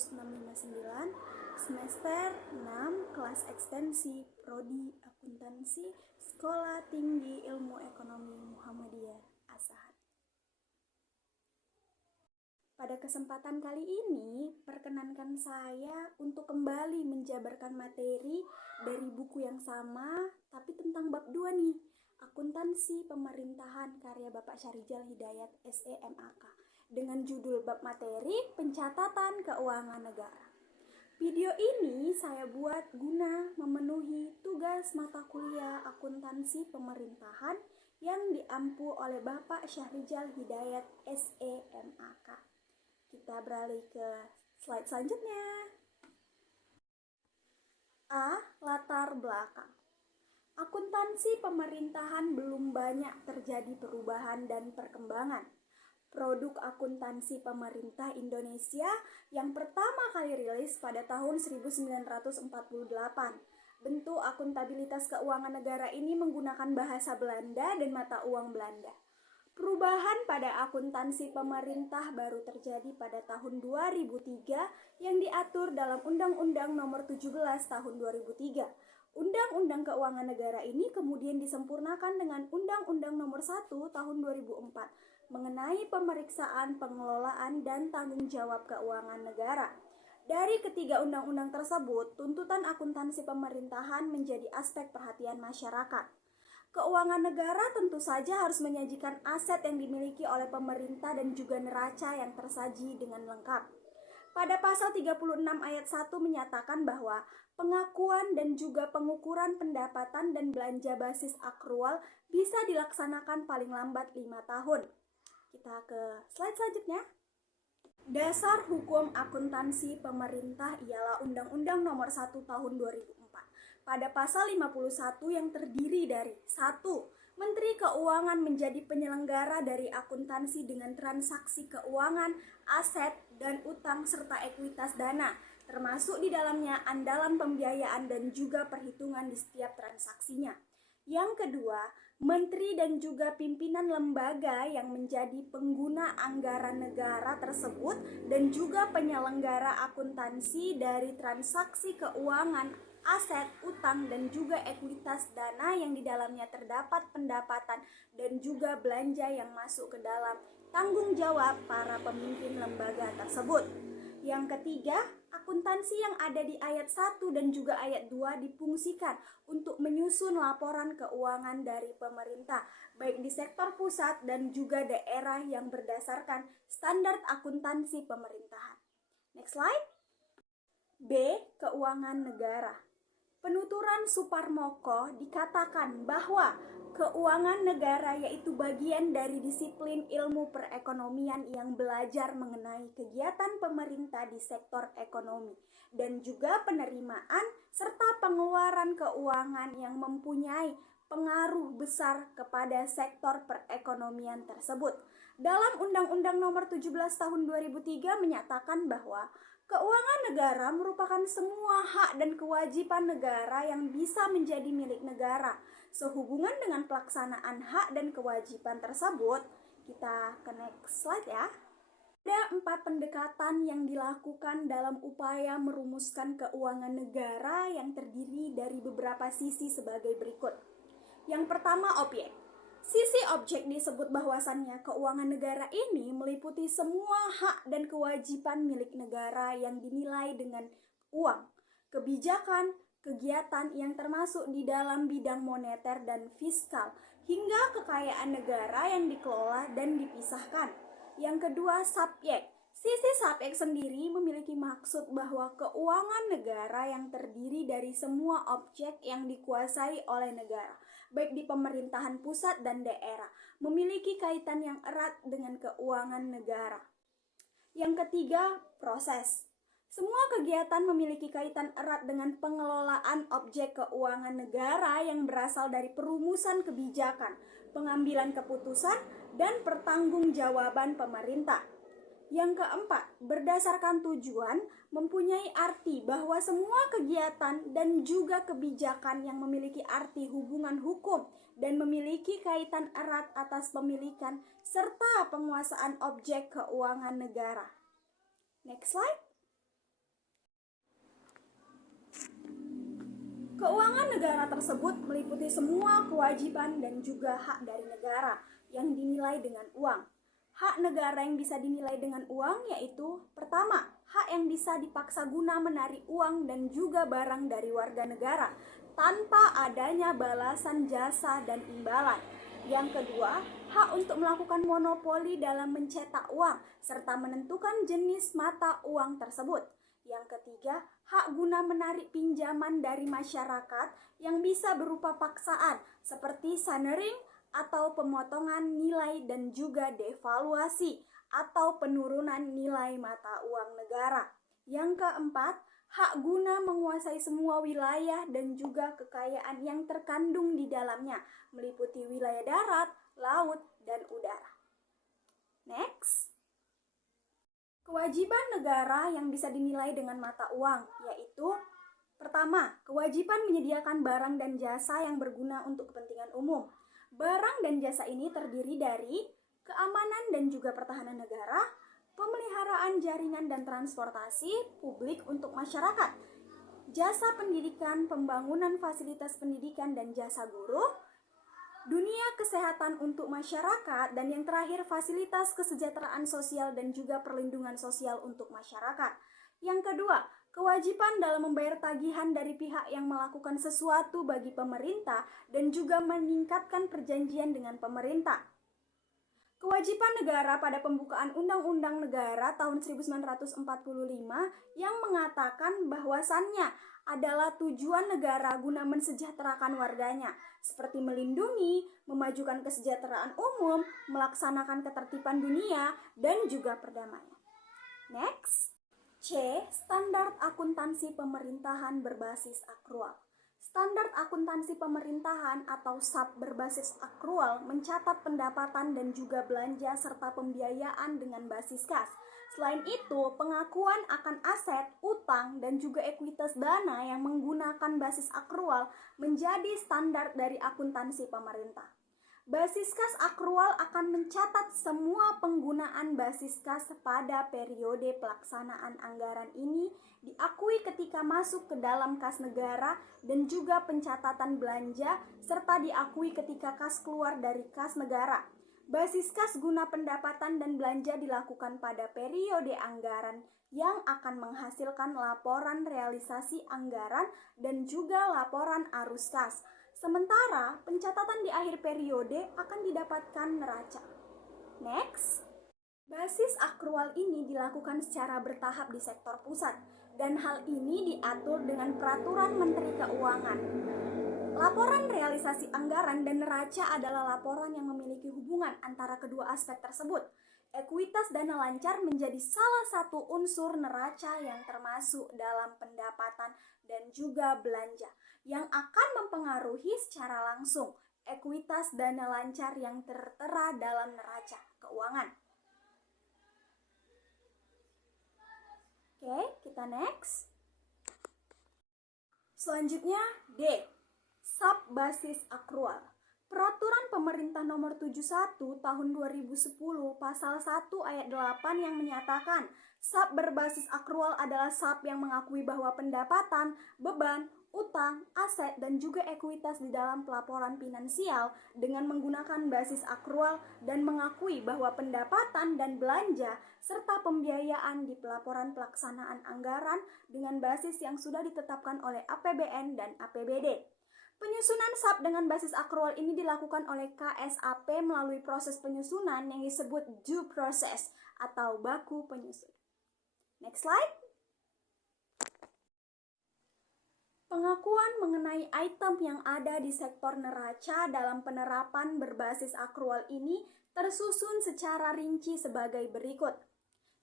659, semester 6, kelas ekstensi, Prodi Akuntansi, Sekolah Tinggi Ilmu Ekonomi Muhammadiyah Asahan. Pada kesempatan kali ini, perkenankan saya untuk kembali menjabarkan materi dari buku yang sama, tapi tentang bab 2 nih, Akuntansi Pemerintahan karya Bapak Syahrijal Hidayat SEMAK, dengan judul bab materi Pencatatan Keuangan Negara. Video ini saya buat guna memenuhi tugas mata kuliah Akuntansi Pemerintahan yang diampu oleh Bapak Syahrijal Hidayat SEMAK. Kita beralih ke slide selanjutnya. A. Latar belakang. Akuntansi pemerintahan belum banyak terjadi perubahan dan perkembangan. Produk akuntansi pemerintah Indonesia yang pertama kali rilis pada tahun 1948. Bentuk akuntabilitas keuangan negara ini menggunakan bahasa Belanda dan mata uang Belanda. Perubahan pada akuntansi pemerintah baru terjadi pada tahun 2003 yang diatur dalam Undang-Undang Nomor 17 Tahun 2003. Undang-Undang Keuangan Negara ini kemudian disempurnakan dengan Undang-Undang Nomor 1 Tahun 2004 mengenai pemeriksaan, pengelolaan, dan tanggung jawab keuangan negara. Dari ketiga undang-undang tersebut, tuntutan akuntansi pemerintahan menjadi aspek perhatian masyarakat. Keuangan negara tentu saja harus menyajikan aset yang dimiliki oleh pemerintah dan juga neraca yang tersaji dengan lengkap. Pada pasal 36 ayat 1 menyatakan bahwa pengakuan dan juga pengukuran pendapatan dan belanja basis akrual bisa dilaksanakan paling lambat 5 tahun. Kita ke slide selanjutnya. Dasar hukum akuntansi pemerintah ialah Undang-Undang Nomor 1 Tahun 2004. Pada pasal 51 yang terdiri dari 1. Menteri Keuangan menjadi penyelenggara dari akuntansi dengan transaksi keuangan, aset, dan utang serta ekuitas dana, termasuk di dalamnya andalan pembiayaan dan juga perhitungan di setiap transaksinya. Yang kedua, menteri dan juga pimpinan lembaga yang menjadi pengguna anggaran negara tersebut dan juga penyelenggara akuntansi dari transaksi keuangan, aset, utang, dan juga ekuitas dana yang di dalamnya terdapat pendapatan dan juga belanja yang masuk ke dalam tanggung jawab para pemimpin lembaga tersebut. Yang ketiga, akuntansi yang ada di ayat 1 dan juga ayat 2 difungsikan untuk menyusun laporan keuangan dari pemerintah, baik di sektor pusat dan juga daerah yang berdasarkan standar akuntansi pemerintahan. Next slide. B. Keuangan negara. Penuturan Suparmoko dikatakan bahwa keuangan negara yaitu bagian dari disiplin ilmu perekonomian yang belajar mengenai kegiatan pemerintah di sektor ekonomi dan juga penerimaan serta pengeluaran keuangan yang mempunyai pengaruh besar kepada sektor perekonomian tersebut. Dalam Undang-Undang Nomor 17 Tahun 2003 menyatakan bahwa keuangan negara merupakan semua hak dan kewajiban negara yang bisa menjadi milik negara. Sehubungan dengan pelaksanaan hak dan kewajiban tersebut, kita ke next slide ya. Ada 4 pendekatan yang dilakukan dalam upaya merumuskan keuangan negara yang terdiri dari beberapa sisi sebagai berikut. Yang pertama, objek. Sisi objek disebut bahwasannya keuangan negara ini meliputi semua hak dan kewajiban milik negara yang dinilai dengan uang, kebijakan, kegiatan yang termasuk di dalam bidang moneter dan fiskal, hingga kekayaan negara yang dikelola dan dipisahkan. Yang kedua, subjek. Sisi subjek sendiri memiliki maksud bahwa keuangan negara yang terdiri dari semua objek yang dikuasai oleh negara, baik di pemerintahan pusat dan daerah, memiliki kaitan yang erat dengan keuangan negara. Yang ketiga, proses. Semua kegiatan memiliki kaitan erat dengan pengelolaan objek keuangan negara yang berasal dari perumusan kebijakan, pengambilan keputusan, dan pertanggungjawaban pemerintah. Yang keempat, berdasarkan tujuan, mempunyai arti bahwa semua kegiatan dan juga kebijakan yang memiliki arti hubungan hukum dan memiliki kaitan erat atas pemilikan serta penguasaan objek keuangan negara. Next slide. negara tersebut meliputi semua kewajiban dan juga hak dari negara yang dinilai dengan uang. Hak negara yang bisa dinilai dengan uang yaitu pertama, hak yang bisa dipaksa guna menarik uang dan juga barang dari warga negara tanpa adanya balasan jasa dan imbalan. Yang kedua, hak untuk melakukan monopoli dalam mencetak uang serta menentukan jenis mata uang tersebut. Yang ketiga, hak guna menarik pinjaman dari masyarakat yang bisa berupa paksaan seperti sunering atau pemotongan nilai dan juga devaluasi atau penurunan nilai mata uang negara. Yang keempat, hak guna menguasai semua wilayah dan juga kekayaan yang terkandung di dalamnya, meliputi wilayah darat, laut, dan udara. Next. Kewajiban negara yang bisa dinilai dengan mata uang, yaitu pertama, kewajiban menyediakan barang dan jasa yang berguna untuk kepentingan umum. Barang dan jasa ini terdiri dari keamanan dan juga pertahanan negara, pemeliharaan jaringan dan transportasi publik untuk masyarakat, jasa pendidikan, pembangunan fasilitas pendidikan dan jasa guru, dunia kesehatan untuk masyarakat, dan yang terakhir fasilitas kesejahteraan sosial dan juga perlindungan sosial untuk masyarakat. Yang kedua, kewajiban dalam membayar tagihan dari pihak yang melakukan sesuatu bagi pemerintah dan juga meningkatkan perjanjian dengan pemerintah. Kewajiban negara pada pembukaan Undang-Undang Negara tahun 1945 yang mengatakan bahwasannya adalah tujuan negara guna mensejahterakan warganya, seperti melindungi, memajukan kesejahteraan umum, melaksanakan ketertiban dunia, dan juga perdamaian. Next. C. Standar akuntansi pemerintahan berbasis akrual. Standar akuntansi pemerintahan atau SAP berbasis akrual mencatat pendapatan dan juga belanja serta pembiayaan dengan basis kas. Selain itu, pengakuan akan aset, utang, dan juga ekuitas dana yang menggunakan basis akrual menjadi standar dari akuntansi pemerintah. Basis kas akrual akan mencatat semua penggunaan basis kas pada periode pelaksanaan anggaran ini diakui ketika masuk ke dalam kas negara dan juga pencatatan belanja serta diakui ketika kas keluar dari kas negara. Basis kas guna pendapatan dan belanja dilakukan pada periode anggaran yang akan menghasilkan laporan realisasi anggaran dan juga laporan arus kas. Sementara pencatatan di akhir periode akan didapatkan neraca. Next. Basis akrual ini dilakukan secara bertahap di sektor pusat dan hal ini diatur dengan peraturan Menteri Keuangan. Laporan realisasi anggaran dan neraca adalah laporan yang memiliki hubungan antara kedua aspek tersebut. Ekuitas dana lancar menjadi salah satu unsur neraca yang termasuk dalam pendapatan dan juga belanja yang akan mempengaruhi secara langsung ekuitas dana lancar yang tertera dalam neraca keuangan. Oke, kita next. Selanjutnya D. SAP basis akrual. Peraturan Pemerintah Nomor 71 Tahun 2010 Pasal 1 Ayat 8 yang menyatakan SAP berbasis akrual adalah SAP yang mengakui bahwa pendapatan, beban, utang, aset, dan juga ekuitas di dalam pelaporan finansial dengan menggunakan basis akrual dan mengakui bahwa pendapatan dan belanja serta pembiayaan di pelaporan pelaksanaan anggaran dengan basis yang sudah ditetapkan oleh APBN dan APBD. Penyusunan SAP dengan basis akrual ini dilakukan oleh KSAP melalui proses penyusunan yang disebut due process atau baku penyusun. Next slide. Pengakuan mengenai item yang ada di sektor neraca dalam penerapan berbasis akrual ini tersusun secara rinci sebagai berikut.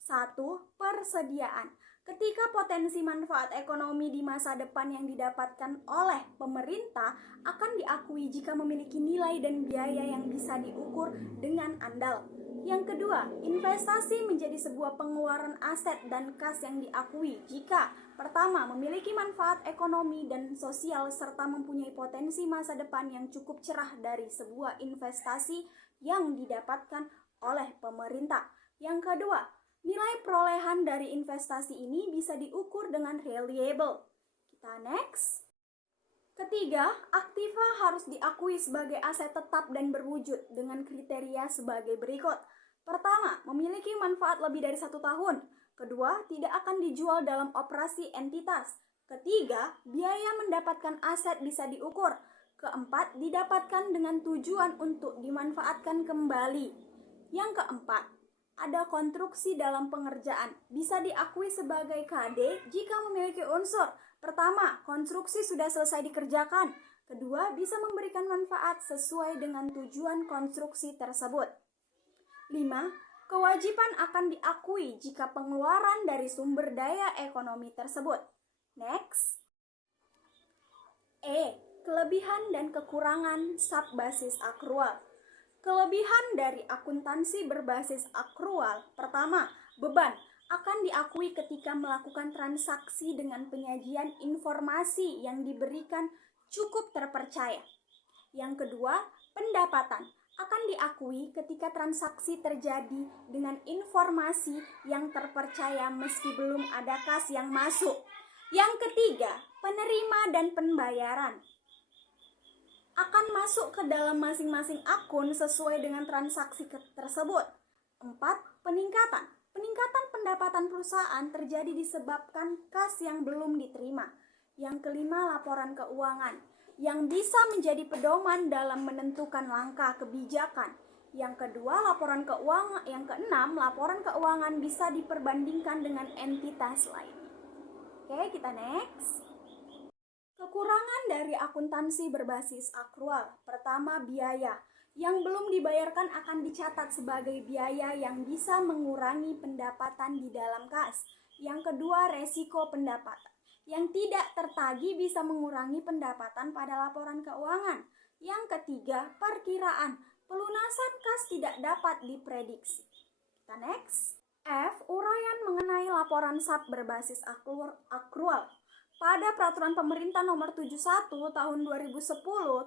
1. Persediaan. Ketika potensi manfaat ekonomi di masa depan yang didapatkan oleh pemerintah akan diakui jika memiliki nilai dan biaya yang bisa diukur dengan andal. Yang kedua, investasi menjadi sebuah pengeluaran aset dan kas yang diakui jika pertama, memiliki manfaat ekonomi dan sosial serta mempunyai potensi masa depan yang cukup cerah dari sebuah investasi yang didapatkan oleh pemerintah. Yang kedua, nilai perolehan dari investasi ini bisa diukur dengan reliable. Kita next. Ketiga, aktiva harus diakui sebagai aset tetap dan berwujud dengan kriteria sebagai berikut. Pertama, memiliki manfaat lebih dari 1 tahun. Kedua, tidak akan dijual dalam operasi entitas. Ketiga, biaya mendapatkan aset bisa diukur. Keempat, didapatkan dengan tujuan untuk dimanfaatkan kembali. Yang keempat, ada konstruksi dalam pengerjaan. Bisa diakui sebagai KD jika memiliki unsur. Pertama, konstruksi sudah selesai dikerjakan. Kedua, bisa memberikan manfaat sesuai dengan tujuan konstruksi tersebut. 5. Kewajiban akan diakui jika pengeluaran dari sumber daya ekonomi tersebut. Next. Kelebihan dan kekurangan SAP basis akrual. Kelebihan dari akuntansi berbasis akrual. Pertama, beban akan diakui ketika melakukan transaksi dengan penyajian informasi yang diberikan cukup terpercaya. Yang kedua, pendapatan akan diakui ketika transaksi terjadi dengan informasi yang terpercaya meski belum ada kas yang masuk. Yang ketiga, penerima dan pembayaran akan masuk ke dalam masing-masing akun sesuai dengan transaksi tersebut. 4. Peningkatan pendapatan perusahaan terjadi disebabkan kas yang belum diterima. Yang kelima, laporan keuangan yang bisa menjadi pedoman dalam menentukan langkah kebijakan. Yang kedua, laporan keuangan. Yang keenam, laporan keuangan bisa diperbandingkan dengan entitas lain. Oke, kita next. Kekurangan dari akuntansi berbasis akrual. Pertama, biaya yang belum dibayarkan akan dicatat sebagai biaya yang bisa mengurangi pendapatan di dalam kas. Yang kedua, resiko pendapatan yang tidak tertagih bisa mengurangi pendapatan pada laporan keuangan. Yang ketiga, perkiraan pelunasan kas tidak dapat diprediksi. Kita next. F. Uraian mengenai laporan SAP berbasis akrual. Pada Peraturan Pemerintah Nomor 71 Tahun 2010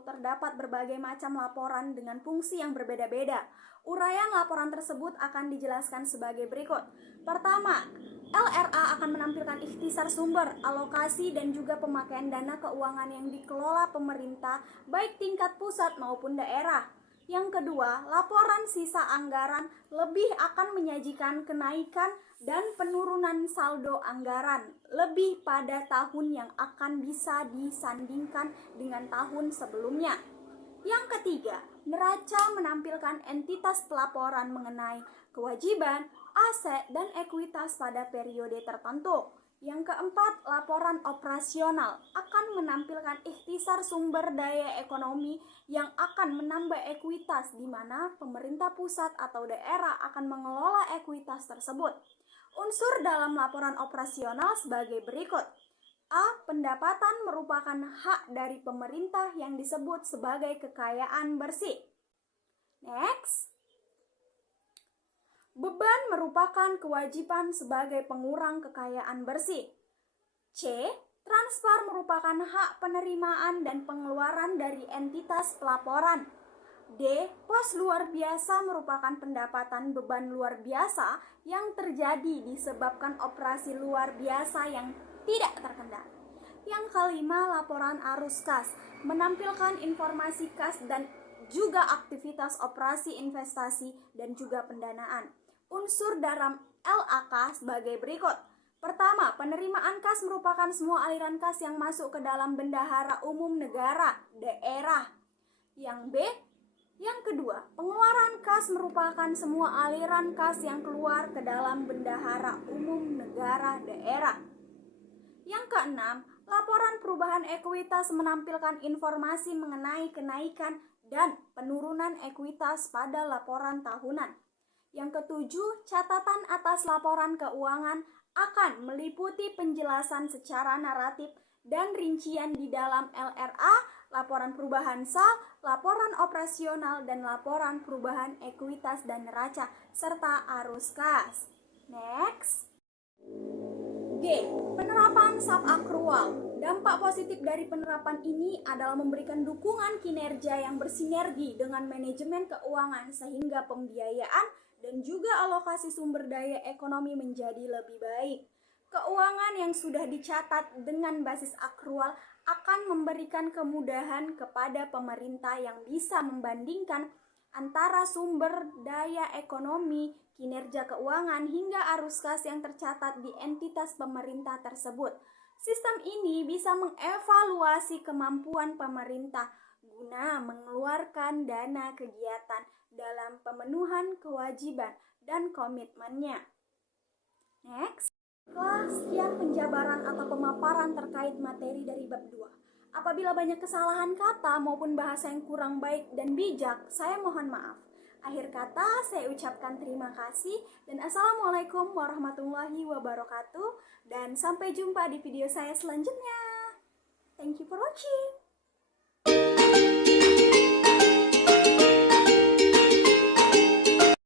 terdapat berbagai macam laporan dengan fungsi yang berbeda-beda. Uraian laporan tersebut akan dijelaskan sebagai berikut. Pertama, LRA akan menampilkan ikhtisar sumber, alokasi, dan juga pemakaian dana keuangan yang dikelola pemerintah baik tingkat pusat maupun daerah. Yang kedua, laporan sisa anggaran lebih akan menyajikan kenaikan dan penurunan saldo anggaran lebih pada tahun yang akan bisa disandingkan dengan tahun sebelumnya. Yang ketiga, neraca menampilkan entitas pelaporan mengenai kewajiban, aset, dan ekuitas pada periode tertentu. Yang keempat, laporan operasional akan menampilkan ikhtisar sumber daya ekonomi yang akan menambah ekuitas di mana pemerintah pusat atau daerah akan mengelola ekuitas tersebut. Unsur dalam laporan operasional sebagai berikut. A. Pendapatan merupakan hak dari pemerintah yang disebut sebagai kekayaan bersih. Next. Beban merupakan kewajiban sebagai pengurang kekayaan bersih. C. Transfer merupakan hak penerimaan dan pengeluaran dari entitas pelaporan. D. Pos luar biasa merupakan pendapatan beban luar biasa yang terjadi disebabkan operasi luar biasa yang tidak terkendali. Yang kelima, laporan arus kas menampilkan informasi kas dan juga aktivitas operasi investasi dan juga pendanaan. Unsur dalam LAK sebagai berikut. Pertama, penerimaan kas merupakan semua aliran kas yang masuk ke dalam bendahara umum negara, daerah. Yang B. Yang kedua, pengeluaran kas merupakan semua aliran kas yang keluar ke dalam bendahara umum negara, daerah. Yang keenam, laporan perubahan ekuitas menampilkan informasi mengenai kenaikan dan penurunan ekuitas pada laporan tahunan. Yang ketujuh, catatan atas laporan keuangan akan meliputi penjelasan secara naratif dan rincian di dalam LRA, laporan perubahan SAL, laporan operasional, dan laporan perubahan ekuitas dan neraca, serta arus kas. Next. G. Penerapan SAP akrual. Dampak positif dari penerapan ini adalah memberikan dukungan kinerja yang bersinergi dengan manajemen keuangan sehingga pembiayaan dan juga alokasi sumber daya ekonomi menjadi lebih baik. Keuangan yang sudah dicatat dengan basis akrual akan akan memberikan kemudahan kepada pemerintah yang bisa membandingkan antara sumber daya ekonomi, kinerja keuangan, hingga arus kas yang tercatat di entitas pemerintah tersebut. Sistem ini bisa mengevaluasi kemampuan pemerintah guna mengeluarkan dana kegiatan dalam pemenuhan kewajiban dan komitmennya. Next. Sekian penjabaran atau pemaparan terkait materi dari bab 2. Apabila banyak kesalahan kata maupun bahasa yang kurang baik dan bijak, saya mohon maaf. Akhir kata, saya ucapkan terima kasih dan Assalamualaikum warahmatullahi wabarakatuh, dan sampai jumpa di video saya selanjutnya. Thank you for watching.